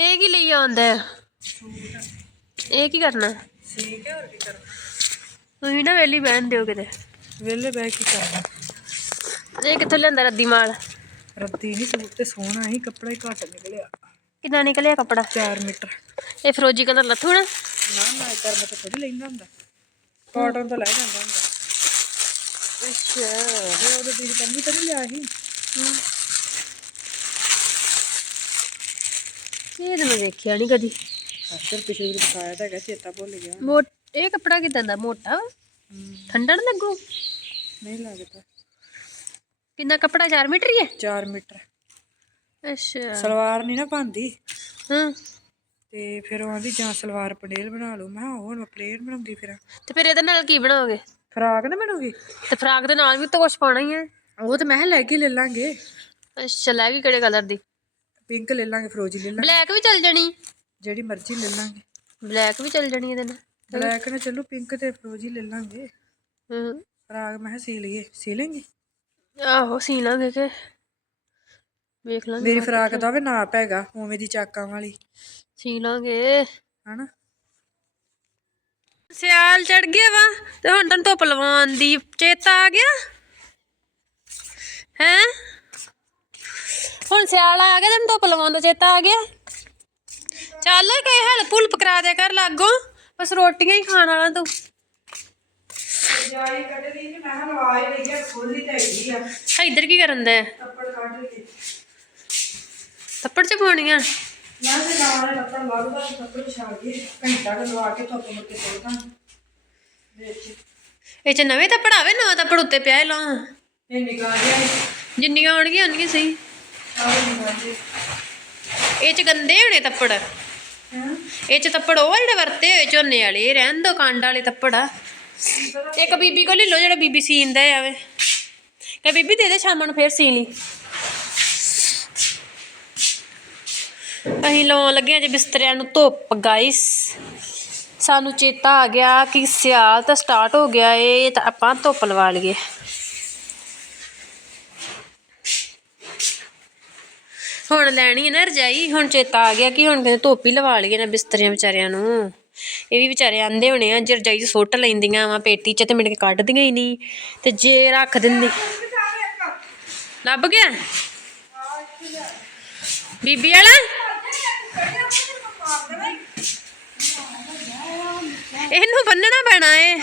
ਇਹ ਕੀ ਲਈ ਆਉਂਦਾ ਹੈ? ਇਹ ਕੀ ਕਰਨਾ? ਠੀਕ ਹੈ ਹੋਰ ਕੀ ਕਰਨਾ? ਤੁਸੀਂ ਨਾ ਵੇਲੀ ਬਹਿਣ ਦਿਓ ਕਿਤੇ। ਵੇਲੇ ਬੈ ਕੀ ਕਰਨਾ? ਇਹ ਕਿੱਥੋਂ ਲਿਆਂਦਾ ਰੱਦੀ ਮਾਲ? ਰੱਤੀ ਨਹੀਂ ਸੂਟ ਤੇ ਸੋਹਣਾ ਹੀ ਕੱਪੜਾ ਹੀ ਘੱਟ ਨਿਕਲਿਆ। ਕਿੰਨਾ ਨਿਕਲਿਆ ਕੱਪੜਾ? 4 ਮੀਟਰ। ਇਹ ਫਰੋਜੀ ਕਲਰ ਲੱਥੂ ਨਾ? ਨਾ ਨਾ ਇਧਰ ਮੈਂ ਤਾਂ ਥੋੜੀ ਲੈਂਦਾ ਹੁੰਦਾ। ਕਾਟਨ ਤੋਂ ਲੈ ਜਾਂਦਾ ਹੁੰਦਾ। ਅੱਛਾ ਉਹ ਉਹਦੇ ਦੀ ਪੰਨੀ ਤਾਂ ਨਹੀਂ ਲਿਆ ਸੀ? ਇਹ ਤਾਂ ਮੈਂ ਵੇਖਿਆ ਨਹੀਂ ਕਦੀ। ਫਿਰ ਪਿਛਲੇ ਵਾਰ ਦਿਖਾਇਆ ਤਾਂ ਹੈਗਾ ਚੇਤਾ ਭੁੱਲ ਗਿਆ। ਮੋਟ ਇਹ ਕੱਪੜਾ ਕਿਦਾਂ ਦਾ? ਮੋਟਾ? ਵਾ? ਠੰਡਾ ਨੀ ਲੱਗੂ? ਨਹੀਂ ਲੱਗਦਾ। ਕਿੰਨਾ ਕੱਪੜਾ? 4 ਮੀਟਰ ਹੀ ਹੈ? 4 ਮੀਟਰ। ਅੱਛਾ। ਸਲਵਾਰ ਨਹੀਂ ਨਾ ਪਾਉਂਦੀ। ਹਾਂ। ਤੇ ਫਿਰ ਉਹ ਆਂਦੀ ਜਾਂ ਸਲਵਾਰ ਪਨੇਲ ਬਣਾ ਲਓ। ਮੈਂ ਕਿਹਾ ਹੋਰ ਮੈਂ ਪਲੇਨ ਬਣਾਉਂਦੀ ਫਿਰ। ਤੇ ਫਿਰ ਇਹਦੇ ਨਾਲ ਕੀ ਬਣਾਓਗੇ? ਫਰਾਕ ਨਾ ਬਣੂਗੀ? ਤੇ ਫਰਾਕ ਦੇ ਨਾਲ ਵੀ ਤਾਂ ਕੁਝ ਪਾਉਣਾ ਹੀ ਹੈ। ਉਹ ਤਾਂ ਮੈਂ ਕਿਹਾ ਲੈ ਕੇ ਲੈ ਲਾਂਗੇ। ਅੱਛਾ ਲੈ ਵੀ ਕਿਹੜੇ ਕਲਰ ਦੀ? ਪਿੰਕ ਲੈ ਲਾਂਗੇ ਫਰੋਜੀ ਲੈ ਲਾਂਗੇ। ਬਲੈਕ ਵੀ ਚੱਲ ਜਾਣੀ। ਜਿਹੜੀ ਮਰਜ਼ੀ ਲੈ ਲਾਂਗੇ। ਬਲੈਕ ਵੀ ਚੱਲ ਜਾਣੀ ਇਹਦੇ ਨਾਲ। ਬਲੈਕ ਨਾ ਚੱਲੂ ਪਿੰਕ ਤੇ ਫਰੋਜੀ ਲੈ ਲਾਂਗੇ। ਹੂੰ। ਫਰਾਕ ਮੈਂ ਕਿਹਾ ਸੀ ਲਈਏ ਸੀ ਲੈਂਗੇ ਆਹੋ ਸੀ ਲਾਂਗੇ ਕਿ। ਵੇਖ ਲਾਂਗੇ ਮੇਰੀ ਫਰਾਕ ਦਾ ਵੀ ਨਾਪ ਹੈਗਾ ਉਵੇਂ ਦੀ ਚਾਕਾਂ ਵਾਲੀ। ਸੀ ਲਾਂਗੇ ਹਨਾ? ਸਿਆਲ ਚੜ ਗਿਆ ਵਾ ਤੇ ਹੁਣ ਤੈਨੂੰ ਧੁੱਪ ਲਵਾਉਣ ਦੀ ਚੇਤਾ ਆ ਗਿਆ? ਹੈ? ਹੁਣ ਸਿਆਲ ਆ ਗਿਆ ਤੈਨੂੰ ਧੁੱਪ ਲਵਾਉਣ ਦਾ ਚੇਤਾ ਆ ਗਿਆ। ਚੱਲ ਕੇ ਹੈਲਪ ਹੁਲਪ ਕਰਾ ਦਿਆ ਕਰ ਲਾਗੋ। ਬਸ ਰੋਟੀਆਂ ਹੀ ਖਾਣ ਵਾਲਾ ਤੂੰ। ਜਾਈ ਕੱਢਦੀ ਨਹੀਂ ਮੈਂ ਕਿਹਾ ਲਵਾ ਹੀ ਲਈ ਆ ਖੋਲੀ ਤੇ ਹੈਗੀ ਆ। ਇੱਧਰ ਕੀ ਕਰਨ ਦਾ ਕੱਪੜ ਕੱਢ ਲਈ ਥੱਪੜ ਚ ਪਾਉਣੀਆਂ? ਮੈਂ ਤੇ ਨਾਲ ਕੱਪੜ ਤੇ ਕੱਪੜ ਵਿਛਾ ਕੇ ਘੰਟਾ ਕੁ ਲਵਾ ਕੇ ਧੁੱਪ ਮੁੜ ਕੇ ਤੋੜਦਾ ਵਿੱਚ। ਇਹ ਚ ਨਵੇਂ ਥੱਪੜ ਆਵੇ ਨਵਾਂ ਥੱਪੜ ਉੱਤੇ ਪਿਆ ਲਾ ਇਹ ਜਿੰਨੀਆਂ ਆਉਣਗੀਆਂ ਉਨੀਆਂ ਸਹੀ। ਇਹ ਚ ਗੰਦੇ ਹੋਣੇ ਥੱਪੜ ਇਹ ਚ ਥੱਪੜ ਉਹ ਜਿਹੜੇ ਵਰਤੇ ਹੋਏ ਝੋਨੇ ਵਾਲੇ ਰਹਿਣ ਦੋ ਕੰਡ ਵਾਲੇ ਥੱਪੜ ਆ ਇੱਕ ਬੀਬੀ ਕੋਲ ਲੈ ਜਿਹੜਾ ਬੀਬੀ ਸੀਂਦਾ ਆਵੇ ਕਹ ਬੀਬੀ ਦੇ ਦੇ ਸ਼ਾਮਾਂ ਨੂੰ ਫੇਰ ਸੀ ਲਈ। ਅਸੀਂ ਲਾਉਣ ਲੱਗੇ ਹਾਂ ਬਿਸਤਰਿਆਂ ਨੂੰ ਧੁੱਪ ਗਾਇਸ ਸਾਨੂੰ ਚੇਤਾ ਆ ਗਿਆ ਕਿ ਸਿਆਲ ਤਾਂ ਸਟਾਰਟ ਹੋ ਗਿਆ ਏ ਤਾਂ ਆਪਾਂ ਧੁੱਪ ਲਵਾ ਲਈਏ। ਹੁਣ ਲੈਣੀ ਹੈ ਨਾ ਰਜਾਈ ਹੁਣ ਚੇਤਾ ਆ ਗਿਆ ਕਿ ਹੁਣ ਕਹਿੰਦੇ ਧੁੱਪ ਲਵਾ ਲਈਏ ਨਾ ਬਿਸਤਰਿਆਂ ਵਿਚਾਰਿਆਂ ਨੂੰ। ਇਹ ਵੀ ਵਿਚਾਰੇ ਆਂਦੇ ਹੋਣੇ ਆ ਜੇ ਰਜਾਈ 'ਚ ਸੁੱਟ ਲੈਂਦੀਆਂ ਵਾ ਪੇਟੀ 'ਚ ਤੇ ਮਿੰਟ ਕੇ ਕੱਢਦੀਆਂ ਹੀ ਨਹੀਂ ਤੇ ਜੇ ਰੱਖ ਦਿੰਦੇ। ਲੱਭ ਗਿਆ? ਬੀਬੀ ਵਾਲਾ? ਇਹਨੂੰ ਬੰਨਣਾ ਪੈਣਾ ਏ।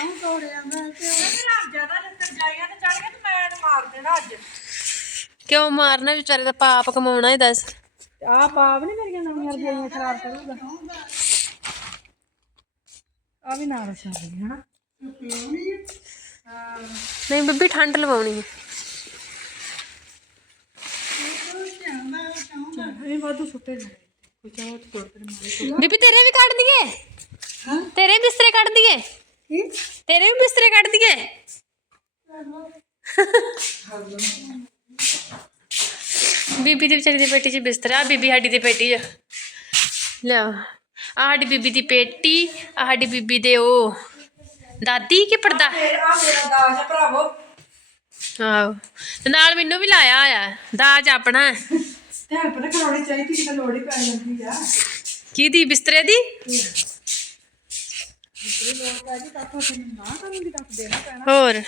ਕਿਉਂ ਮਾਰਨਾ ਵਿਚਾਰੇ ਦਾ ਪਾਪ ਕਮਾਉਣਾ ਏ ਦੱਸ। ਆ ਪਾਪ ਨਹੀਂ ਮੇਰੀਆਂ ਨਵੀਆਂ ਰਜਾਈਆਂ ਖਰਾਬ ਕਰੂਗਾ। ਆ ਵੀ ਨਾਲ ਰਸਾ ਲਈ ਹਨਾ? ਨਹੀਂ ਬੀਬੀ ਠੰਡ ਲਵਾਉਣੀ ਹੈ ਇਹ ਵਾਧੂ ਸੁੱਟੇ ਨੇ। ਕੋਈ ਚਾਹ ਤੇ ਤੋੜ ਕੇ ਮਾਰੇ ਬੀਬੀ ਤੇਰੇ ਵੀ ਕੱਢ ਦਈਏ। ਤੇਰੇ ਵੀ ਬਿਸਤਰੇ ਕੱਢ ਦਈਏ। ਤੇਰੇ ਵੀ ਬਿਸਤਰੇ ਕੱਢ ਦਈਏ। ਬੀਬੀ ਦੀ ਵਿਚਾਰੀ ਦੀ ਪੇਟੀ 'ਚ ਬਿਸਤਰਾ ਆ ਬੀਬੀ ਸਾਡੀ ਦੀ ਪੇਟੀ 'ਚ। ਲਿਆ ਆ ਸਾਡੀ ਬੀਬੀ ਦੀ ਪੇਟੀ ਆ ਸਾਡੀ ਬੀਬੀ ਦੇ ਉਹ। ਦਾਦੀ ਕੀ ਪਰਦਾ ਫੇਰ ਆ ਮੇਰਾ ਦਾਜ ਆ ਭਰਾਵੋ। ਆਹੋ ਤੇ ਨਾਲ ਮੈਨੂੰ ਵੀ ਲਾਇਆ ਆ ਦਾਜ ਆਪਣਾ। ਹੈ। ਤੇ ਹੈਲਪ ਨਾ ਕਰਾਉਣੀ ਚਾਹੀਦੀ ਕਿਤੇ ਲੋੜ ਹੀ ਪੈ ਜਾਂਦੀ ਆ। ਕਿਹਦੀ ਬਿਸਤਰੇ ਦੀ? ਹੋਰ?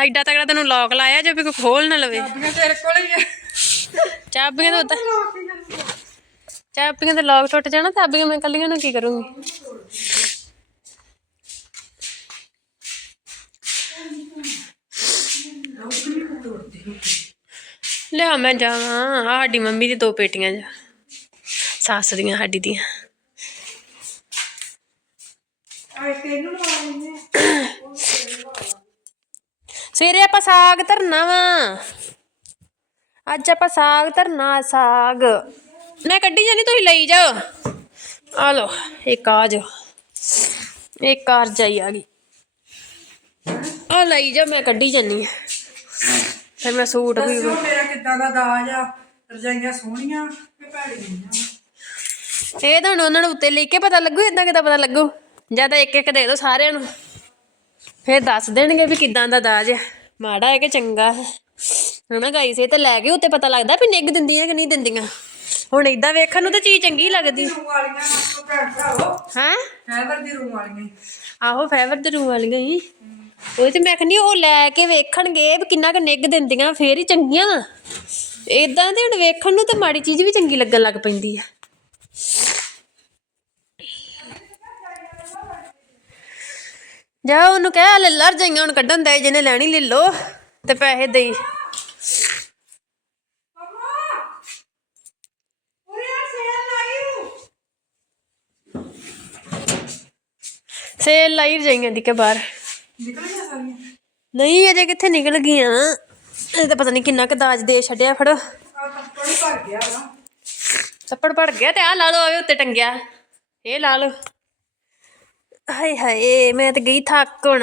ਐਡਾ ਤਗੜਾ ਤੈਨੂੰ ਲੋਕ ਲਾਇਆ ਜੇ ਵੀ ਕੋਈ ਖੋਲ ਨਾ ਲਵੇ। ਚਾਬੀਆਂ ਤੇਰੇ ਕੋਲ ਹੀ ਆ। ਚਾਬੀਆਂ ਤਾਂ ਉੱਤੇ ਚਾਬੀਆਂ ਤੇ ਲੋਕ ਟੁੱਟ ਜਾਣਾ ਚਾਬੀਆਂ ਮੈਂ ਕੱਲੀਆਂ ਨੂੰ ਕੀ ਕਰੂੰਗੀ? ਲਿਆ ਮੈਂ ਜਾਵਾਂ ਸਾਡੀ ਮੰਮੀ ਦੀ ਦੋ ਪੇਟੀਆਂ ਜਾ। ਸੱਸ ਦੀਆਂ ਸਾਡੀ ਦੀਆਂ। ਆ ਤੈਨੂੰ ਲਵਾ ਲੈਨੇ ਸਵੇਰੇ ਆਪਾਂ ਸਾਗ ਧਰਨਾ ਵਾ। ਅੱਜ ਆਪਾਂ ਸਾਗ ਧਰਨਾ ਸਾਗ। ਮੈਂ ਕੱਢੀ ਜਾਨੀ ਤੁਸੀਂ ਲਈ ਜਾਓ। ਆ ਲੋ ਇੱਕ ਆ ਜੋ ਇੱਕ ਕਾਰ ਜਾਈ ਆ ਗਈ। ਆ ਲਈ ਜਾ ਮੈਂ ਕੱਢੀ ਜਾਨੀ ਆ। ਫਿਰ ਮੈਂ ਸੂਟ ਵੀ ਦੱਸਿਓ ਮੇਰਾ ਕਿੱਦਾਂ ਦਾ ਦਾਜ ਆ? ਰਜਾਈਆਂ ਸੋਹਣੀਆਂ ਕਿ ਭੈੜੀਆਂ ਇਹ ਤਾਂ ਹੁਣ ਉਹਨਾਂ ਨੂੰ ਉੱਤੇ ਲੈ ਕੇ ਪਤਾ ਲੱਗੂ ਇਦਾਂ ਕਿਦਾਂ ਪਤਾ ਲੱਗੂ। ਜਾਂ ਤਾਂ ਇੱਕ ਇੱਕ ਦੇ ਦਿਓ ਸਾਰਿਆਂ ਨੂੰ। ਫਿਰ ਦੱਸ ਦੇਣਗੇ ਵੀ ਕਿਦਾਂ ਦਾ ਦਾਜ ਹੈ। ਮਾੜਾ ਹੈ ਕਿ ਚੰਗਾ ਹੈ। ਹਨਾ ਗਾਈਸ ਇਹ ਤਾਂ ਲੈ ਕੇ ਉੱਤੇ ਪਤਾ ਲੱਗਦਾ ਵੀ ਨਿੱਗ ਦਿੰਦੀਆਂ ਕਿ ਨਹੀਂ ਦਿੰਦੀਆਂ। ਹੁਣ ਇਦਾਂ ਵੇਖਣ ਨੂੰ ਤਾਂ ਚੀਜ਼ ਚੰਗੀ ਲੱਗਦੀ। ਹੈ? ਫਾਈਬਰ ਦੀ ਰੂਮ ਵਾਲੀਆਂ ਆਹੋ ਫਾਈਬਰ ਦੇ ਰੂਮ ਵਾਲੀਆਂ ਹੀ। ਉਹ ਤੇ ਮੈਂ ਕਹਿੰਦੀ, ਉਹ ਲੈ ਕੇ ਵੇਖਣਗੇ ਵੀ ਕਿੰਨਾ ਕੁ ਨਿੱਘ ਦਿੰਦੀਆਂ, ਫੇਰ ਹੀ ਚੰਗੀਆਂ। ਇਦਾਂ ਤੇ ਹੁਣ ਵੇਖਣ ਨੂੰ ਤੇ ਮਾੜੀ ਚੀਜ਼ ਵੀ ਚੰਗੀ ਲੱਗਣ ਲੱਗ ਪੈਂਦੀ ਆ ਜਾ ਉਹਨੂੰ ਕਹਿ ਲੈ ਲੜ ਜਾਈਆਂ ਹੁਣ ਕੱਢਣ ਦੇ ਜਿਹਨੇ ਲੈਣੀ ਲੈ ਲੋ ਤੇ ਪੈਸੇ ਦੇਈ। ਸੇਲ ਲਾਈ ਜਾਈਆਂ ਦੀ ਕੇ ਬਾਹਰ। ਨਿਕਲ ਗਿਆ ਸਾਰੀਆਂ ਨਹੀਂ ਅਜੇ ਕਿੱਥੇ ਨਿਕਲ ਗਈਆਂ? ਇਹ ਤਾਂ ਪਤਾ ਨਹੀਂ ਕਿੰਨਾ ਕੁ ਦਾਜ ਦੇ ਛੱਡਿਆ ਫੜੋ। ਆ ਕੱਪੜ ਹੀ ਭਰ ਗਿਆ ਵਾ। ਚੱਪੜ ਪੜ ਗਿਆ ਤੇ ਆ ਲਾ ਲਓ ਆਵੇ ਉੱਤੇ ਟੰਗਿਆ। ਇਹ ਲਾ ਲਓ। ਹਾਏ ਹਾਏ ਮੈਂ ਤੇ ਗਈ ਥੱਕ ਹੁਣ।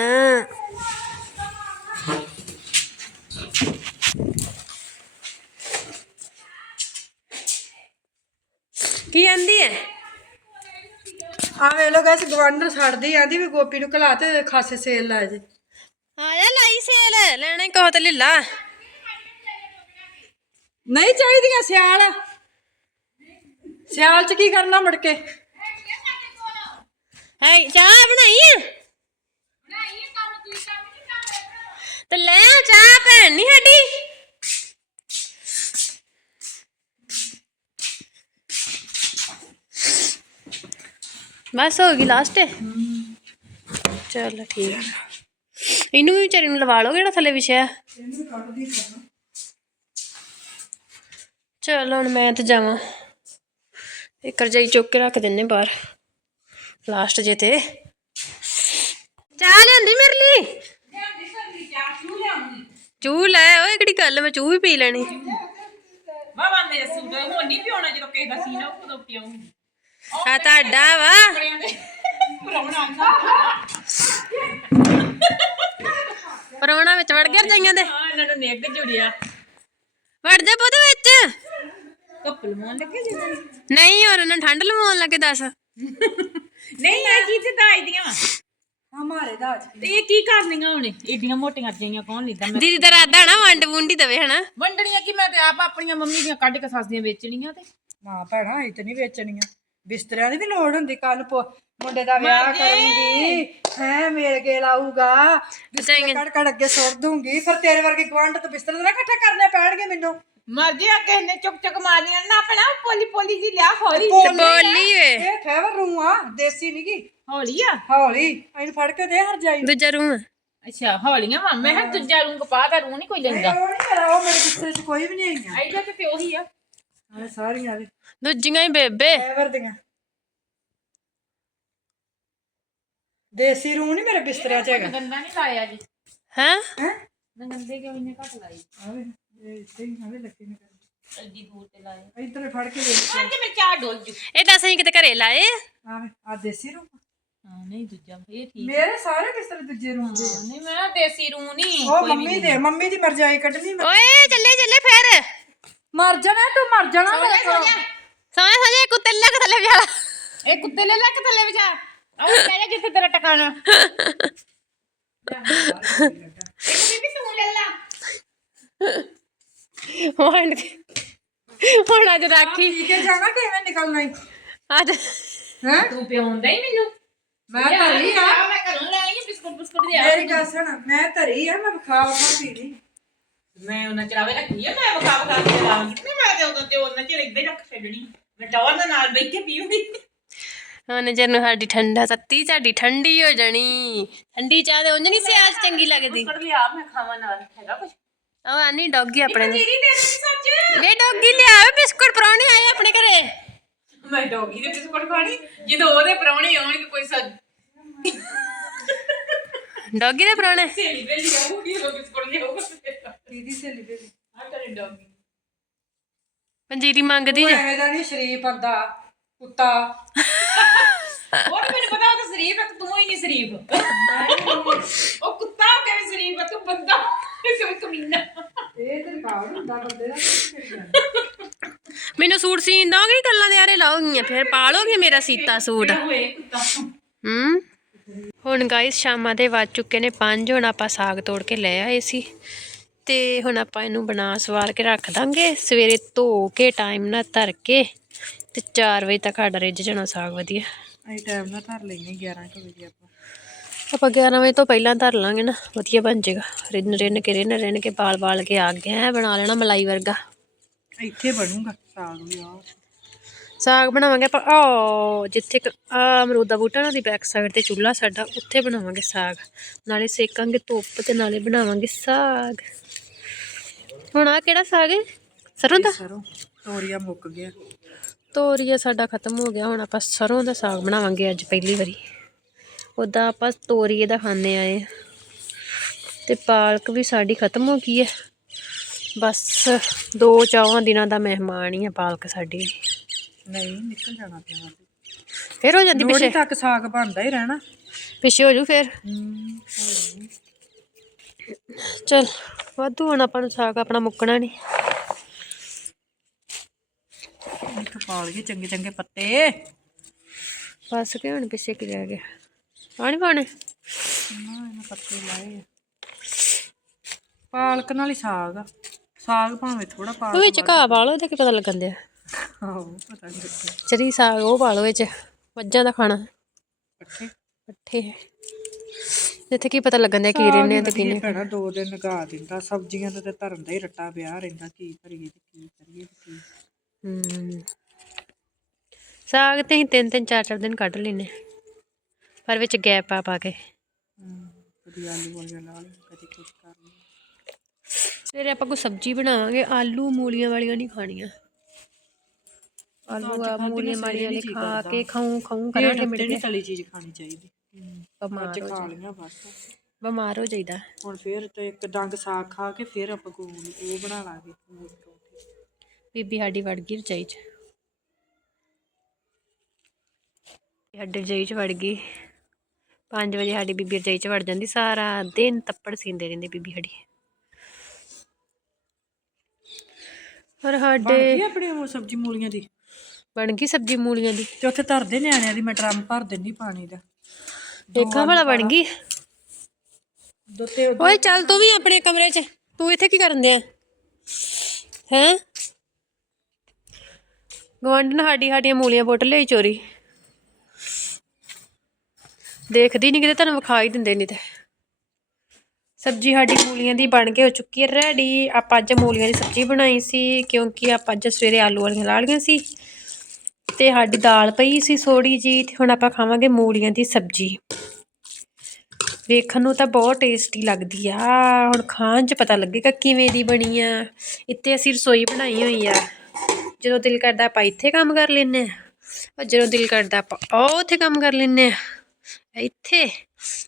ਕੀ ਆਂਦੀ ਹੈ ਆ ਵੇ ਲੋ ਗਾਇਸ ਗਵਾਂਡਰ ਛੱਡਦੀ ਆਂਦੀ ਵੀ ਗੋਪੀ ਨੂੰ ਘਲਾ ਤੇ ਖਾਸੇ ਸੇਲ ਲਾ ਜੇ। ਆ ਜਾ ਲਾਈ ਸੇਲ ਲੈਣਾ ਕਹੋ ਤੇ ਲੈ ਲਾ ਨਹੀਂ ਚਾਹੀਦੀਆਂ ਸਿਆਲ। ਸਿਆਲ ਚ ਕੀ ਕਰਨਾ ਮੁੜ ਕੇ? ਹੈ ਚਾਹ ਬਣਾਈ ਹੈ ਤੇ ਲੈ ਆ ਚਾਹ ਭੈਣ ਨਹੀਂ ਸਾਡੀ। ਬਸ ਹੋ ਗਈ ਲਾਸਟ ਹੈ ਚਲ ਠੀਕ ਹੈ ਇਹਨੂੰ ਵੀ ਵਿਚਾਰੀ ਨੂੰ ਲਵਾ ਲਓ ਜਿਹੜਾ ਥੱਲੇ ਵਿਛਿਆ। ਚਲ ਹੁਣ ਮੈਂ ਤੇ ਜਾਵਾਂ। ਇੱਕ ਰਜਾਈ ਚੁੱਕ ਕੇ ਰੱਖ ਦਿੰਨੇ ਬਾਹਰ। ਲਾਸਟ ਜੇ ਤੇ। ਚਾਹ ਲਿਆਂਦੀ ਮੇਰੇ ਲਈ? ਚੂ ਲੈ ਓਏ ਕਿਹੜੀ ਗੱਲ ਮੈਂ ਚੂ ਵੀ ਪੀ ਲੈਣੀ। ਵਾਵਾ ਮੇਰੇ ਸੂਟ ਹੁਣ ਨਹੀਂ ਪਿਉਣਾ ਜਦੋਂ ਕਿਸੇ ਦਾ ਸੀਨਾ ਉਦੋਂ ਪਿਉਂ ਆ ਤੁਹਾਡਾ ਵਾ। ਪਰੋਣਾ ਵਿੱਚ ਵੜ ਗਿਆ। ਰਜਾਈਆਂ ਦੇ। ਹਾਂ ਇਹਨਾਂ ਨੂੰ ਨਿੱਘ ਜੁੜਿਆ। ਵੜ ਜਾ ਪੁੱਤ ਵਿੱਚ। ਲੱਗੇ ਨਹੀਂ ਹੋਰ ਉਹਨਾਂ ਠੰਡ ਲਵਾਉਣ ਲੱਗੇ ਦੱਸ। ਨਹੀਂ ਇਹ ਕੀ ਦਾਈ ਦੀਆਂ ਵਾਂ। ਹਮਾਰੇ ਦਾਜ ਤੇ ਇਹ ਕੀ ਕਰਨੀਆਂ ਹੁਣ? ਏਡੀਆਂ ਮੋਟੀਆਂ ਰਜਾਈਆਂ ਕੌਣ ਲੈਂਦਾ ਮੈਂ? ਦੀਦੀ ਦਾ ਰਾਦਾ ਨਾ ਵੰਡ ਵੁੰਡੀ ਦਵੇ ਹਨਾ? ਵੰਡਣੀਆਂ ਕਿ? ਮੈਂ ਤੇ ਆਪ ਆਪਣੀਆਂ ਮੰਮੀ ਦੀਆਂ ਕੱਢ ਕੇ ਸੱਸ ਦੀਆਂ ਵੇਚਣੀਆਂ ਤੇ। ਨਾ ਭੈਣਾ ਇਹ ਤੇ ਨਹੀਂ ਵੇਚਣੀਆਂ। ਬਿਸਤਰਿਆਂ ਦੀ ਵੀ ਲੋੜ ਹੁੰਦੀ ਕੱਲ ਮੁੰਡੇ ਦਾ ਵਿਆਹ ਕਰੂੰਗੀ ਹੈ ਮੇਲ ਕੇ ਲਾਊਗਾ ਬਿਸਤਰੇ ਕੱਢ ਕੱਢ ਅੱਗੇ ਸੁੱਟ ਦੂੰਗੀ। ਫਿਰ ਤੇਰੇ ਵਰਗੇ ਗਵਾਂਢ ਤੋਂ ਬਿਸਤਰੇ ਤਾਂ ਨਾ ਇਕੱਠੇ ਕਰਨੇ ਪੈਣਗੇ ਮੈਨੂੰ। ਮਰ ਜਿਆ ਕਿਸੇ ਨੇ ਚੁੱਕ ਚੁੱਕ ਮਾਰਨੀਆਂ ਨਾ ਆਪਣਾ ਪੋਲੀ ਪੋਲੀ ਜੀ ਲਿਆ ਹੌਲੀ ਬੋਲੀ ਵੇ ਇਹ ਫੇਵਰ ਰੂ ਆ ਦੇਸੀ ਨੀ ਗੀ। ਹੌਲੀ ਆ? ਹੌਲੀ ਇਹਨੂੰ ਫੜ ਕੇ ਦੇ ਹਰ ਜਾਈ ਦੂਜਾ ਰੂਮ ਅੱਛਾ ਹੌਲੀਆਂ ਵਾ। ਮੈਂ ਕਿਹਾ ਦੂਜਾ ਰੂੰ ਕਪਾ ਦਾ ਰੂੰ ਨਹੀਂ ਕੋਈ ਲੈਂਦਾ। ਉਹ ਨਹੀਂ ਮੇਰਾ ਉਹ ਮੇਰੇ ਬਿਸਤਰੇ 'ਚ ਕੋਈ ਵੀ ਨਹੀਂ ਆਈਆਂ ਆਈਦਾ ਤੇ ਉਹੀ ਆ। ਆਹ ਸਾਰੀਆਂ ਦੇ ਦੂਜੀਆਂ ਹੀ ਬੇਬੇ। ਫੇਵਰ ਦੀਆਂ। ਦੇਸੀ ਰੂ ਨਹੀਂ ਮੇਰੇ ਬਿਸਤਰਿਆਂ 'ਚ ਹੈਗਾ। ਗੰਦਾ ਨਹੀਂ ਲਾਇਆ ਜੀ। ਹੈ? ਹੈ? ਗੰਦੇ ਕਿਉਂ ਇੰਨੇ ਘੱਟ ਲਾਈ ਆਵੇ ਇਹ ਇੱਥੇ ਹੀ ਆਵੇ ਲੱਗੇ ਨੇ ਅੱਡੀ ਦੂਰ ਤੇ ਲਾਏ ਇੱਧਰ ਹੀ ਫੜ ਕੇ ਦੇ ਅੱਜ ਮੈਂ ਚਾਹ ਡੋਲ ਜੂ ਇਹ ਦੱਸ ਅਸੀਂ ਕਿਤੇ ਘਰੇ ਲਾਏ ਆ? ਆਵੇ ਆ ਦੇਸੀ ਰੂ ਹਾਂ ਨਹੀਂ ਦੂਜਾ ਇਹ ਠੀਕ ਮੇਰੇ ਸਾਰੇ ਬਿਸਤਰੇ ਦੂਜੇ ਰੂਮ ਦੇ ਆ। ਨਹੀਂ ਮੈਂ ਦੇਸੀ ਰੂ ਨਹੀਂ ਉਹ ਮੰਮੀ ਦੇ ਮੰਮੀ ਦੀ ਮਰਜਾਈ ਕੱਢਣੀ ਮੈਂ ਓਏ ਚੱਲੇ ਚੱਲੇ ਫੇਰ ਮਰ ਜਾਣਾ ਤੂੰ ਮਰ ਜਾਣਾ ਮੇਰੇ ਕੋਲ ਸੋਹਣੇ ਸੋਹਣੇ ਕੁੱਤੇ ਲੱਗ ਥੱਲੇ ਵਿਚਾਰਾ ਇਹ ਕੁੱਤੇ ਲੈ ਲੈ ਕੇ ਥੱਲੇ ਵਿਚਾ ਆਹ ਕਹਿ ਜਾ ਜਿੱਥੇ ਤੇਰਾ ਟਿਕਾਣਾ ਇਹ ਵੀ ਤੂੰ ਲੈ ਲਾ ਹੁਣ ਹੁਣ ਅੱਜ ਰਾਖੀ। ਪੀ ਕੇ ਜਾਣਾ ਕਿਵੇਂ ਨਿਕਲਣਾ ਹੀ? ਅੱਜ। ਹੈ? ਤੂੰ ਪਿਉਂਦਾ ਹੀ ਮੈਨੂੰ। ਮੈਂ ਧਰੀ ਆ। ਮੈਂ ਘਰੋਂ ਲੈ ਆਈ ਬਿਸਕੁਟ ਬਿਸਕੁਟ ਦੇ ਮੇਰੀ ਗੱਲ ਸੁਣ ਮੈਂ ਧਰੀ ਆ ਮੈਂ ਖਾ ਖਾ ਪੀ ਲਈ ਮੈਂ ਉਹਨਾਂ ਚਰਾਵੇ ਰੱਖੀ ਆ ਮੈਂ ਵਖਾ ਵਖਾ ਕੇ ਲਾਉਂਗੀ ਨਹੀਂ ਮੈਂ ਤੇ ਉਦੋਂ ਤੇ ਉਹਨਾਂ ਚਿਰ ਇੱਦਾਂ ਹੀ ਰੱਖ ਛੱਡਣੀ। ਮੈਂ ਟੌਰ ਦੇ ਨਾਲ ਬੈਠ ਕੇ ਪੀਉਂਗੀ ਹੁਣ ਜਦੋਂ ਸਾਡੀ ਠੰਡਾ ਤੱਤੀ ਸਾਡੀ ਠੰਡੀ ਹੋ ਜਾਣੀ। ਠੰਡੀ ਚਾਹ ਤੇ ਉਂਝ ਨਹੀਂ ਸਿਆਲ ਚੰਗੀ ਲੱਗਦੀ। ਬਿਸਕੁਟ ਲਿਆ ਮੈਂ ਖਾਵਾਂ ਨਾਲ। ਹੈਗਾ ਕੁਝ ਉਹ ਆਨੀ ਡੌਗੀ ਆਪਣੇ ਦੇ। ਦੀਦੀ ਦੇ ਸੱਚ? ਵੇ ਡੌਗੀ ਲਿਆ ਬਿਸਕੁਟ ਪਰੌਣੇ ਆਏ ਆਪਣੇ ਘਰੇ। ਮੈਂ ਡੌਗੀ ਦੇ ਬਿਸਕੁਟ ਖਾਣੀ। ਜਦੋਂ ਉਹਦੇ ਪਰੌਣੇ ਆਉਣਗੇ ਕੋਈ ਸੱਜ ਡੌਗੀ ਦੇ ਪਰੌਣੇ? ਉਹ ਬਿਸਕੁਟ ਦੀਦੀ ਆ ਤੇਰੇ ਡੌਗੀ। ਪੰਜੀਰੀ ਮੰਗਦੀ ਜੇ। ਐਵੇਂ ਦਾ ਨਹੀਂ ਸ਼ਰੀਫ ਬੰਦਾ ਕੁੱਤਾ। ਹੋਰ ਮੈਨੂੰ ਪਤਾ ਉਹ ਤਾਂ ਸ਼ਰੀਫ ਹੈ ਤੇ ਤੂੰ ਹੀ ਨਹੀਂ ਸ਼ਰੀਫ ਉਹ ਕੁੱਤਾ ਹੋ ਕੇ ਵੀ ਸ਼ਰੀਫ ਹੈ ਤੂੰ ਬੰਦਾ ਇਸ ਵਿੱਚ ਕਮੀਨਾ ਇਹ ਤੇ ਰਿਕਾਰਡ ਹੁੰਦਾ ਬੰਦੇ ਦਾ ਕੀ ਕਰੀ ਜਾਂਦਾ। ਮੈਨੂੰ ਸੂਟ ਸੀਨ ਦੋਗੇ ਗੱਲਾਂ ਦੇ ਆਰੇ ਲਾਓਗੀਆਂ ਫਿਰ ਪਾ ਲੋਗੇ ਮੇਰਾ ਸੀਤਾ ਸੂਟ? ਹੂੰ? ਹੁਣ ਗਾਇਸ ਸ਼ਾਮਾਂ ਦੇ ਵੱਜ ਚੁੱਕੇ ਨੇ 5 ਹੁਣ ਆਪਾਂ ਸਾਗ ਤੋੜ ਕੇ ਲੈ ਆਏ ਸੀ। ਤੇ ਹੁਣ ਆਪਾਂ ਇਹਨੂੰ ਬਣਾ ਸਵਾਰ ਕੇ ਰੱਖ ਦਾਂਗੇ। ਸਵੇਰੇ ਧੋ ਕੇ ਟਾਈਮ ਨਾਲ ਧਰ ਕੇ, ਤੇ 4 ਵਜੇ ਤੱਕ ਸਾਡਾ ਰਿੱਝ ਜਾਣਾ ਸਾਗ ਵਧੀਆ। ਅਸੀਂ ਟਾਈਮ ਨਾਲ ਧਰ ਲੈਨੇ 11 ਵਜੇ ਆਪਾਂ। ਆਪਾਂ 11 ਵਜੇ ਤੋਂ ਪਹਿਲਾਂ ਧਰ ਲਾਂਗੇ ਨਾ ਵਧੀਆ ਬਣ ਜਾਏਗਾ। ਰਿੰਨ ਰਿੰਨ ਕੇ ਰਿੰਨ ਰਿੰਨ ਕੇ ਬਾਲ ਬਾਲ ਕੇ ਆ ਗਿਆ ਬਣਾ ਲੈਣਾ ਮਲਾਈ ਵਰਗਾ। ਇੱਥੇ ਬਣੂਗਾ ਸਾਗ ਵੀ ਆ ਸਾਗ ਬਣਾਵਾਂਗੇ ਆਪਾਂ ਉਹ ਜਿੱਥੇ ਆ ਅਮਰੂਦ ਦਾ ਬੂਟਾ ਨਾ ਦੀ ਬੈਕ ਸਾਈਡ ਤੇ ਚੁੱਲ੍ਹਾ ਸਾਡਾ ਉੱਥੇ ਬਣਾਵਾਂਗੇ ਸਾਗ। ਨਾਲੇ ਸੇਕਾਂਗੇ ਧੁੱਪ ਤੇ ਨਾਲੇ ਬਣਾਵਾਂਗੇ ਸਾਗ। ਹੁਣ ਆ ਕਿਹੜਾ ਸਾਗ ਹੈ ਸਰੋਂ ਦਾ? ਸਰੋਂ ਤੋਰੀਆ ਮੁੱਕ ਗਿਆ। ਤੋਰੀਆ ਸਾਡਾ ਖਤਮ ਹੋ ਗਿਆ ਹੁਣ ਆਪਾਂ ਸਰੋਂ ਦਾ ਸਾਗ ਬਣਾਵਾਂਗੇ ਅੱਜ ਪਹਿਲੀ ਵਾਰੀ। ਉਦਾਂ ਆਪਾਂ ਤੋਰੀਏ ਦਾ ਖਾਣੇ ਆਏ। ਤੇ ਪਾਲਕ ਵੀ ਸਾਡੀ ਖਤਮ ਹੋ ਗਈ ਹੈ। ਬਸ ਦੋ ਚਾਵਾਂ ਦਿਨਾਂ ਦਾ ਮਹਿਮਾਨ ਹੀ ਆ ਪਾਲਕ ਸਾਡੀ। ਨਹੀਂ ਨਿਕਲ ਜਾਣਾ ਪਿਆ ਫਿਰ ਹੋ ਜਾਂਦੀ ਪਿੱਛੇ? ਤੱਕ ਸਾਗ ਬਣਦਾ ਹੀ ਰਹਿਣਾ। ਪਿੱਛੇ ਹੋ ਜੂ ਫਿਰ? ਚਲ ਵਾਧੂ ਹੁਣ ਆਪਾਂ ਨੂੰ ਸਾਗ ਆਪਣਾ ਮੁੱਕਣਾ ਨਹੀਂ ਪਾਲ ਗਏ ਚੰਗੇ ਚੰਗੇ ਪੱਤੇ। ਬਸ ਕਿ ਹੁਣ ਪਿੱਛੇ ਕੀ ਰਹਿ ਗਿਆ? ਪਾਣੀ ਪਾਣੇ ਨਾ ਇਹਨਾਂ ਪੱਤੇ ਲਾਏ ਆ। ਪਾਲਕ ਨਾਲ ਹੀ ਸਾਗ ਆ। ਸਾਗ ਭਾਵੇਂ ਥੋੜਾ ਪਾ ਉਹ ਵਿੱਚ ਘਾਹ ਪਾ ਲਓ ਇਹਦਾ ਕੀ ਪਤਾ ਲੱਗਣ ਦਿਆ? ਆਹੋ ਪਤਾ ਨਹੀਂ ਲੱਗਿਆ ਚਰੀ ਸਾਗ ਉਹ ਪਾ ਲਓ ਵਿੱਚ ਮੱਝਾਂ ਦਾ ਖਾਣਾ। ਪੱਠੇ। ਪੱਠੇ। ਜਿੱਥੇ ਕੀ ਪਤਾ ਲੱਗਣ ਦਿਆ ਕੀ ਰਹਿੰਦੇ ਆ ਤੇ ਕੀ ਨਹੀਂ ਭੈਣਾ ਦੋ ਦਿਨ ਲਗਾ ਦਿੰਦਾ ਸਬਜ਼ੀਆਂ ਦਾ ਤੇ ਧਰਨ ਦਾ ਹੀ ਰੱਟਾ ਪਿਆ ਰਹਿੰਦਾ ਕੀ ਕਰੀਏ ਤੇ ਕੀ ਕਰੀਏ ਤੇ ਕੀ। ਹਮ ਸਾਗ ਤੇ ਅਸੀਂ ਤਿੰਨ ਤਿੰਨ ਚਾਰ ਚਾਰ ਦਿਨ ਕੱਢ ਲੈਨੇ ਪਰ ਵਿੱਚ ਗੈਪ ਪਾ ਪਾ ਕੇ। ਕਦੀ ਆਲੂ ਵਾਲੀਆਂ ਲਾ ਲਈ ਕਦੀ ਕੁਝ ਕਰ ਲਈ ਸਵੇਰੇ ਆਪਾਂ ਕੋਈ ਸਬਜ਼ੀ ਬਣਾਵਾਂਗੇ ਆਲੂ ਮੂਲੀਆਂ ਵਾਲੀਆਂ ਨਹੀਂ ਖਾਣੀਆਂ। ਆਲੂ ਆ ਮੂਲੀਆਂ ਮਾਲੀਆਂ ਵਾਲੇ ਖਾ ਕੇ ਖਾਉ ਖਾਉ ਕਰਾਂਗੇ ਮਿਲ ਨਹੀਂ ਤਲੀ ਚੀਜ਼ ਖਾਣੀ ਚਾਹੀਦੀ। ਬਿਮਾਰ ਹੋ ਖਾ ਲਈਆਂ ਬਸ। ਬਿਮਾਰ ਹੋ ਜਾਈਦਾ। ਹੁਣ ਫੇਰ ਤੇ ਇੱਕ ਡੰਗ ਸਾਗ ਖਾ ਕੇ ਫੇਰ ਆਪਾਂ ਕੋ ਉਹ ਬਣਾ ਲਾਂਗੇ। ਮੂਲੀ ਪਰੌਂਠੇ। ਬੀਬੀ ਸਾਡੀ ਵੜ ਗਈ ਰਜਾਈ ਚ। ਸਾਡੀ ਰਜਾਈ ਚ ਵੜ ਗਈ। 5 ਵਜੇ ਸਾਡੀ ਬੀਬੀ ਰਜਾਈ ਚ ਵੜ ਜਾਂਦੀ ਸਾਰਾ ਦਿਨ ਤੱਪੜ ਸੀਂਦੇ ਰਹਿੰਦੇ ਬੀਬੀ ਸਾਡੀ। ਪਰ ਬਣ ਸਾਡੇ ਗਈ ਆਪਣੀ ਉਹ ਸਬਜ਼ੀ ਮੂਲੀਆਂ ਦੀ? ਬਣ ਗਈ ਸਬਜ਼ੀ ਮੂਲੀਆਂ ਦੀ। ਤੇ ਉੱਥੇ ਧਰਦੇ ਨਿਆਣਿਆਂ ਦੀ ਮੈਂ ਡਰਮ ਭਰ ਦਿੰਦੀ ਪਾਣੀ ਦਾ। ਦੇਖਾਂ ਭਲਾ ਬਣ ਗਈ। ਦੋ ਤੇ ਓਏ ਚੱਲ ਤੂੰ ਵੀ ਆਪਣੇ ਕਮਰੇ 'ਚ ਤੂੰ ਇੱਥੇ ਕੀ ਕਰਨ ਦਿਆ? ਹੈਂ? ਗਵਾਂਢਣ ਸਾਡੀ ਸਾਡੀਆਂ ਮੂਲੀਆਂ ਪੁੱਟ ਲਈ ਚੋਰੀ। ਦੇਖਦੀ ਨਹੀਂ ਕਿਤੇ, ਤੁਹਾਨੂੰ ਵਿਖਾ ਹੀ ਦਿੰਦੇ ਨਹੀਂ ਤੇ। ਸਬਜ਼ੀ ਸਾਡੀ ਮੂਲੀਆਂ ਦੀ ਬਣ ਕੇ ਹੋ ਚੁੱਕੀ ਹੈ ਰੈਡੀ ਆਪਾਂ ਅੱਜ ਮੂਲੀਆਂ ਦੀ ਸਬਜ਼ੀ ਬਣਾਈ ਸੀ, ਕਿਉਂਕਿ ਆਪਾਂ ਅੱਜ ਸਵੇਰੇ ਆਲੂ ਵਾਲੀਆਂ ਲਾ ਲਈਆਂ ਸੀ। ਤੇ ਸਾਡੀ ਦਾਲ ਪਈ ਸੀ ਥੋੜੀ ਜੀ ਤੇ ਹੁਣ ਆਪਾਂ ਖਾਵਾਂਗੇ ਮੂਲੀਆਂ ਦੀ ਸਬਜ਼ੀ। ਵੇਖਣ ਨੂੰ ਤਾਂ ਬਹੁਤ ਟੇਸਟੀ ਲੱਗਦੀ ਆ। ਹੁਣ ਖਾਣ 'ਚ ਪਤਾ ਲੱਗੇਗਾ ਕਿਵੇਂ ਦੀ ਬਣੀ ਆ। ਇੱਥੇ ਅਸੀਂ ਰਸੋਈ ਬਣਾਈ ਹੋਈ ਆ। ਜਦੋਂ ਦਿਲ ਕਰਦਾ ਆਪਾਂ ਇੱਥੇ ਕੰਮ ਕਰ ਲੈਨੇ ਆ। ਜਦੋਂ ਦਿਲ ਕਰਦਾ ਆਪਾਂ ਉਹ ਉੱਥੇ ਕੰਮ ਕਰ ਲੈਨੇ ਆ। ਇੱਥੇ।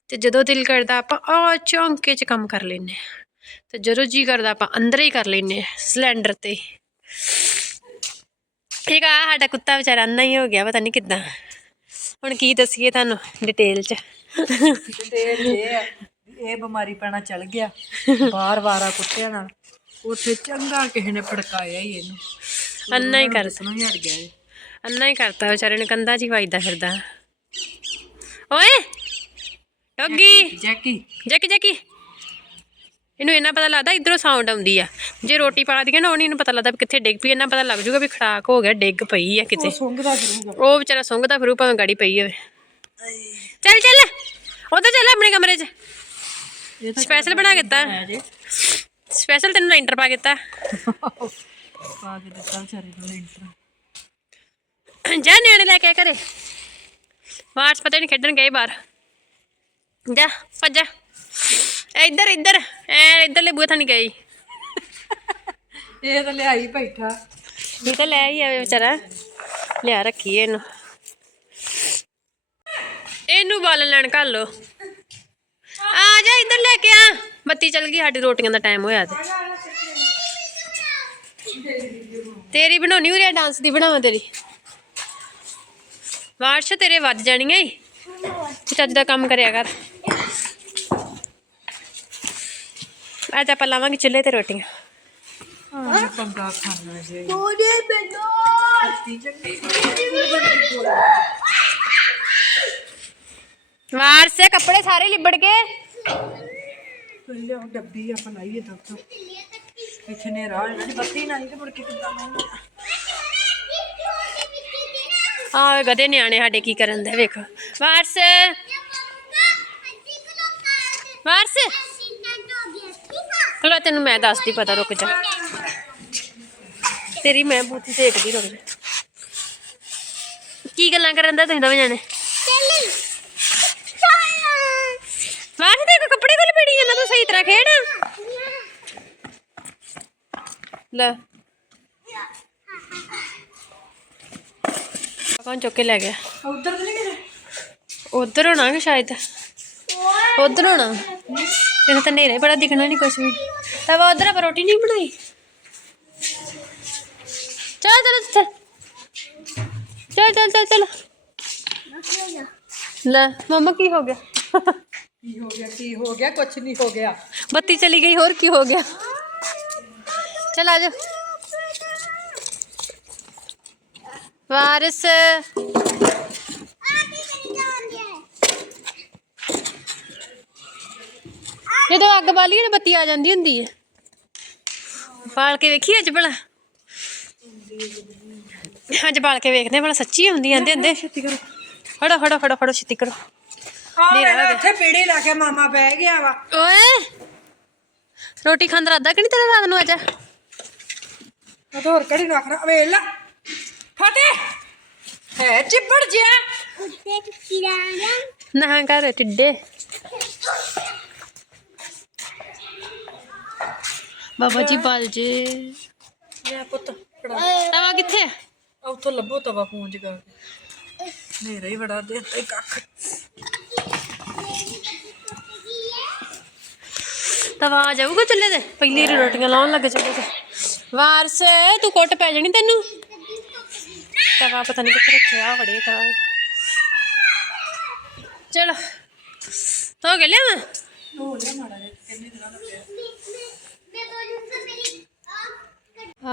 ਤੇ ਜਦੋਂ ਦਿਲ ਕਰਦਾ ਆਪਾਂ ਆ ਚੌਂਕੇ 'ਚ ਕੰਮ ਕਰ ਲੈਨੇ ਆ ਤੇ ਜਦੋਂ ਜੀ ਕਰਦਾ ਆਪਾਂ ਅੰਦਰ ਹੀ ਕਰ ਲੈਨੇ ਆ ਸਿਲੰਡਰ ਤੇ। ਇੱਕ ਆ ਸਾਡਾ ਕੁੱਤਾ ਵਿਚਾਰਾ ਅੰਨਾ ਹੀ ਹੋ ਗਿਆ ਪਤਾ ਨਹੀਂ ਕਿੱਦਾਂ। ਹੁਣ ਕੀ ਦੱਸੀਏ ਤੁਹਾਨੂੰ ਡਿਟੇਲ 'ਚ। ਤੇ ਇਹ ਆ, ਇਹ ਬਿਮਾਰੀ ਪੈਣਾ ਚੱਲ ਗਿਆ। ਬਾਰ ਵਾਰਾ ਕੁੱਤਿਆਂ ਨਾਲ। ਉੱਥੇ ਚੰਗਾ ਕਿਸੇ ਨੇ ਫੜਕਾਇਆ ਹੀ ਇਹਨੂੰ। ਅੰਨਾ ਹੀ ਕਰ ਸੁਣੋ ਹਟ ਗਿਆ ਇਹ। ਅੰਨਾ ਹੀ ਕਰਤਾ ਵਿਚਾਰੇ ਨੇ ਕੰਧਾਂ 'ਚ ਹੀ ਵੱਜਦਾ ਫਿਰਦਾ। ਓਏ ਡੌਗੀ। Jackie Jackie. ਜੈਕੀ ਇਹਨੂੰ ਇਹਨਾਂ ਪਤਾ ਲੱਗਦਾ ਇਧਰੋਂ ਸਾਊਂਡ ਆਉਂਦੀ ਆ। ਜੇ ਰੋਟੀ ਪਾ ਦਈਏ ਨਾ ਉਹਨੂੰ ਇਹਨੂੰ ਪਤਾ ਲੱਗਦਾ ਵੀ ਕਿੱਥੇ ਡਿੱਗ ਪਈ ਇਹਨਾਂ ਪਤਾ ਲੱਗ ਜੂਗਾ ਵੀ ਖੜਾਕ ਹੋ ਗਿਆ ਡਿੱਗ ਪਈ ਆ ਕਿਤੇ। ਉਹ ਸੁੰਘਦਾ ਫਿਰੂਗਾ ਉਹ ਵਿਚਾਰਾ ਸੁੰਘਦਾ ਫਿਰੂ ਭਾਵੇਂ ਗਾੜੀ ਪਈ ਹੋਵੇ। ਚੱਲ ਚੱਲ। ਉਧਰ ਚੱਲ ਆਪਣੇ ਕਮਰੇ 'ਚ। ਸਪੈਸ਼ਲ ਬਣਾ ਕੇ ਦਿੱਤਾ। ਸਪੈਸ਼ਲ ਤੈਨੂੰ ਲੈਂਟਰ ਪਾ ਕੇ ਦਿੱਤਾ। ਪਾ ਕੇ ਦਿੱਤਾ ਵਿਚਾਰੇ ਨੂੰ ਲੈਂਟਰ ਜਾ ਨਿਆਣੇ ਲੈ ਕੇ ਘਰੇ ਬਾਹਰ ਪਤਾ ਨਹੀਂ ਖੇਡਣ ਗਏ ਬਾਹਰ। ਜਾ ਭੱਜ ਜਾ। ਇੱਧਰ ਇੱਧਰ। ਐ ਇੱਧਰਲੇ ਬੂਹੇ ਥਾਣੀ ਗਈ। ਇਹ ਤਾਂ ਲਿਆਈ ਬੈਠਾ। ਇਹ ਤਾਂ ਲੈ ਹੀ ਆਵੇ ਵਿਚਾਰਾ। ਲਿਆ ਰੱਖੀ ਇਹਨੂੰ। ਇਹਨੂੰ ਬਾਲਣ ਲੈਣ ਘੱਲ ਲੋ ਆ ਜਾ ਇੱਧਰ ਲੈ ਕੇ ਆ। ਬੱਤੀ ਚੱਲ ਗਈ ਸਾਡੀ ਰੋਟੀਆਂ ਦਾ ਟਾਈਮ ਹੋਇਆ ਤੇ ਤੇਰੀ ਬਣਾਉਣੀ ਉਰੇ ਡਾਂਸ ਦੀ ਬਣਾਵਾਂ ਤੇਰੀ। ਵਾਰਸ਼ ਤੇਰੇ ਵੱਜ ਜਾਣੀਆਂ ਈ ਚੱਜ ਦਾ ਕੰਮ ਕਰਿਆ ਕਰ। ਅੱਜ ਆਪਾਂ ਲਾਵਾਂਗੇ ਚੁੱਲ੍ਹੇ ਤੇ ਰੋਟੀਆਂ। ਹਾਂ ਪੰਗਾ ਖਾਣਾ ਜੇ ਵਾਰਸੇ ਕੱਪੜੇ ਸਾਰੇ ਲਿਬੜ ਗਏ। ਲਿਆ ਡੱਬੀ ਆਪਾਂ ਲਾਈਏ ਤਾਂ। ਇੱਥੇ ਨੇ ਰਾਹ ਜਿਹੜੀ ਬੱਤੀ ਨਾ ਤੇ ਮੁੜ ਕੇ ਕਿੱਦਾਂ ਲਾਉਣੀ? ਆ ਗਧੇ ਨਿਆਣੇ ਸਾਡੇ ਕੀ ਕਰਨ ਦੇ, ਵੇਖੋ। ਵਾਰਸ। ਵਾਰਸ। ਚਲੋ ਤੈਨੂੰ ਮੈਂ ਦੱਸਦੀ, ਪਤਾ ਰੁਕ ਜਾ। ਤੇਰੀ ਮੈਂ ਬੂਥੀ ਦੇਖਦੀ ਰੁਕ ਜਾ। ਕੀ ਗੱਲਾਂ ਕਰਨ ਦਾ ਤੁਸੀਂ ਦੋਵੇਂ ਜਾਣੇ? ਵਾਰਸ ਦੇ ਕੱਪੜੇ ਕੋਲ ਪੀੜੀ ਜਾਂਦਾ, ਤੂੰ ਸਹੀ ਤਰ੍ਹਾਂ ਖੇਡ। ਲੈ। ਕੌਣ ਚੁੱਕ ਕੇ ਲੈ ਗਿਆ ਉਧਰ ਤੇ ਨਹੀਂ ਗਏ ਉਧਰ ਹੋਣਾ ਕਿ ਸ਼ਾਇਦ ਉਧਰ ਹੋਣਾ ਇਹਨੂੰ ਤਾਂ ਨੇਰੇ ਬੜਾ ਦਿਖਣਾ ਨਹੀਂ ਕੁਛ ਵੀ ਤਾਂ ਵਾ ਉਧਰ ਆਪਾਂ ਰੋਟੀ ਨਹੀਂ ਬਣਾਈ ਚੱਲ ਚੱਲ ਚੱਲ ਚੱਲ ਚੱਲ ਚੱਲ ਚੱਲ ਲੈ ਮਮਾ ਕੀ ਹੋ ਗਿਆ ਕੀ ਹੋ ਗਿਆ ਕੀ ਹੋ ਗਿਆ ਕੁਛ ਨਹੀਂ ਹੋ ਗਿਆ ਬੱਤੀ ਚਲੀ ਗਈ ਹੋਰ ਕੀ ਹੋ ਗਿਆ ਚਲ ਆ ਜਾ ਵਾਰਿਸ। ਜਦੋਂ ਅੱਗ ਬਾਲੀ ਨਾ ਬੱਤੀ ਆ ਜਾਂਦੀ ਹੁੰਦੀ ਹੈ। ਬਾਲ ਕੇ ਵੇਖੀ ਅੱਜ ਭਲਾ? ਅੱਜ ਬਾਲ ਕੇ ਵੇਖਦੇ ਭਲਾ ਸੱਚੀ ਹੁੰਦੀ ਆਂਦੇ ਕਰੋ। ਫੜੋ ਫੜੋ ਫੜੋ ਫੜੋ ਛੇਤੀ ਕਰੋ। ਆ ਨੇਰਾ ਮੇਰਾ ਹੋ ਗਿਆ। ਇੱਥੇ ਪੀੜੀ ਲਾ ਕੇ ਮਾਮਾ ਬਹਿ ਗਿਆ ਵਾ। ਓਏ! ਰੋਟੀ ਖਾਂਦਾ ਰਾਦਾ ਕਿ ਨਹੀਂ ਤੇਰਾ ਰਾਤ ਨੂੰ ਅੱਜ? ਉਹ ਤਾਂ ਹੋਰ ਕੜੀ ਨੂੰ ਆਖਣਾ? ਵੇਖ ਲੈ। ਫਤਿਹ! ਹੈ ਚਿੱਬੜ ਜਿਆ ਨਾ ਕਰ ਟਿੱਡੇ ਬਾਬਾ ਜੀ ਬਲ ਜੇ। ਮੈਂ ਪੁੱਤ ਫੜਾ। ਤਵਾ ਕਿੱਥੇ? ਆ? ਉੱਥੋਂ ਲੱਭੋ ਤਵਾ ਫੋਨ ਜਗਾ ਕੇ ਮੇਰਾ ਹੀ ਬੜਾ ਦੇ ਤੇ ਕੱਖ ਤਵਾ ਆ ਜਾਊਗਾ ਚੁੱਲ੍ਹੇ ਤੇ? ਪਹਿਲੀ ਰੋਟੀਆਂ ਲਾਉਣ ਲੱਗ ਚੁੱਲ੍ਹੇ ਤੇ। ਵਾਰਸ ਤੂੰ ਕੁੱਟ ਪੈ ਜਾਣੀ ਤੈਨੂੰ। ਤਵਾ ਪਤਾ ਨਹੀਂ ਕਿੱਥੇ ਰੱਖਿਆ ਤਵਾ ਚਲੋ ਹੋ ਗਿਆ ਲਿਆ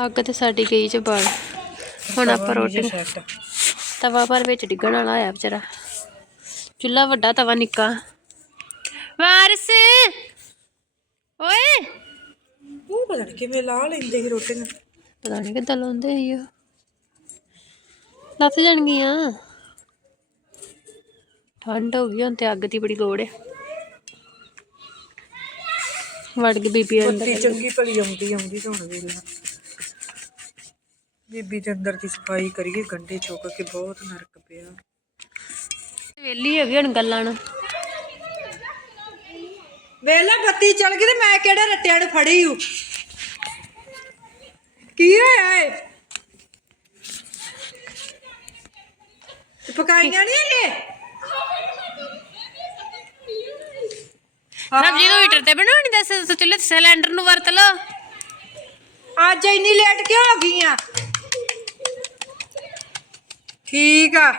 ਅੱਗ ਤੇ ਸਾਡੀ ਗਈ ਚ ਬਲ ਹੁਣ ਆਪਾਂ ਰੋਟੀ ਤਵਾ ਪਰ ਵਿੱਚ ਡਿੱਗਣ ਵਾਲਾ ਆ ਵਿਚਾਰਾ। ਚੁੱਲਾ ਵੱਡਾ ਤਵਾ ਨਿੱਕਾ। ਵਾਰਸ! ਓਏ! ਉਹ ਪਤਾ ਨਹੀਂ ਕਿਵੇਂ ਲਾ ਲੈਂਦੇ ਸੀ ਰੋਟੀਆਂ ਪਤਾ ਨਹੀਂ ਕਿੱਦਾਂ ਲਾਉਂਦੇ ਸੀ ਉਹ। ਲੱਥ ਜਾਣਗੀਆਂ। ਠੰਡ ਹੋ ਗਈ ਹੁਣ ਤੇ ਅੱਗ ਦੀ ਬੜੀ ਲੋੜ ਹੈ ਵੜ ਗਈ ਬੀਬੀ ਅੰਦਰ। ਬੱਤੀ ਚੰਗੀ ਭਲੀ ਆਉਂਦੀ ਆਉਂਦੀ ਤਾਂ ਹੁਣ ਵੇਲਾ ਬੀਬੀ ਦੇ ਅੰਦਰ ਦੀ ਸਫ਼ਾਈ ਕਰੀਏ ਗੰਡੇ ਚੁੱਕ ਕੇ ਬਹੁਤ ਨਰਕ ਪਿਆ। ਵੇਲੀ ਹੈਗੀ ਹੁਣ ਗੱਲਾਂ ਨੂੰ। ਵੇਲਾ ਬੱਤੀ ਚਲ ਗਈ ਤੇ ਮੈਂ ਕਿਹੜੇ ਰੱਟਿਆਂ ਨੂੰ ਫੜੀ ਹੂੰ। ਕੀ ਹੋਇਆ ਏ? ਪਕਾਈਆਂ ਨਹੀਂ ਇਹ ਸਬਜ਼ੀ ਨੂੰ ਹੀਟਰ ਤੇ ਬਣਾਉਣੀ ਦੱਸ ਤੂੰ ਚੁੱਲ੍ਹੇ ਤੇ ਸਿਲੰਡਰ ਨੂੰ ਵਰਤ ਲਓ। ਅੱਜ ਇੰਨੀ ਲੇਟ ਕਿਉਂ ਹੋ ਗਈਆਂ ਠੀਕ ਆ।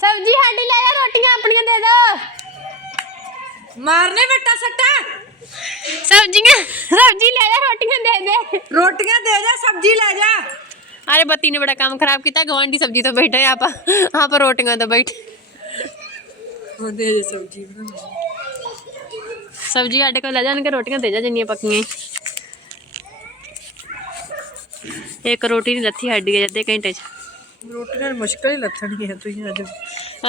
ਸਬਜ਼ੀ ਸਾਡੀ ਲੈ ਜਾ ਰੋਟੀਆਂ ਆਪਣੀਆਂ ਦੇ ਦੋ। ਮਾਰਨੇ ਬੱਟਾ ਸੱਟਾ? ਸਬਜ਼ੀਆਂ ਸਬਜ਼ੀ ਲੈ ਜਾ ਰੋਟੀਆਂ ਦੇ ਦੇ। ਰੋਟੀਆਂ ਦੇ ਜਾ ਸਬਜ਼ੀ ਲੈ ਜਾ। ਅਰੇ ਬੱਤੀ ਨੇ ਬੜਾ ਕੰਮ ਖਰਾਬ ਕੀਤਾ ਗਵਾਂਢੀ ਸਬਜ਼ੀ ਤੋਂ ਬੈਠੇ ਆਪਾਂ ਆਪਾਂ ਰੋਟੀਆਂ ਤੋਂ ਬੈਠੇ ਉਹਦੇ ਸਬਜ਼ੀ ਬਣਾ ਸਬਜ਼ੀ ਸਾਡੇ ਕੋਲ ਲੈ ਜਾਣਗੇ ਰੋਟੀਆਂ ਦੇ ਜਾ ਜਿੰਨੀਆਂ ਪੱਕੀਆਂ ਈ। ਇੱਕ ਰੋਟੀ ਨਹੀਂ ਲੱਥੀ ਸਾਡੀ ਅਜੇ ਅੱਧੇ ਘੰਟੇ 'ਚ ਰੋਟੀਆਂ ਮੁਸ਼ਕਲ ਹੀ ਲੱਥਣੀ ਹੈ ਤੁਸੀਂ ਅੱਜ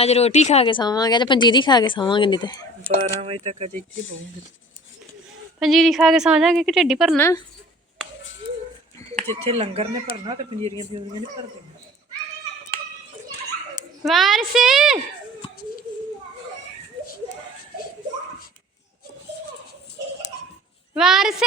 ਅੱਜ ਰੋਟੀ ਖਾ ਕੇ ਸੌਵਾਂਗੇ ਅੱਜ ਪੰਜੀਰੀ ਖਾ ਕੇ ਸੌਵਾਂਗੇ ਨਹੀਂ ਤੇ 12 ਵਜੇ ਤੱਕ ਅਜੇ ਇੱਥੇ ਬਹੂੰਗੇ ਪੰਜੀਰੀ ਖਾ ਕੇ ਸੌ ਜਾਾਂਗੇ ਕਿ ਢਿੱਡੀ ਭਰਨਾ ਜਿੱਥੇ ਲੰਗਰ ਨੇ ਭਰਨਾ ਤੇ ਪੰਜੀਰੀਆਂ ਦੀ ਉਹਦੀਆਂ ਨਹੀਂ ਭਰਦੇ। ਵਾਰਸ! ਵਾਰਸ!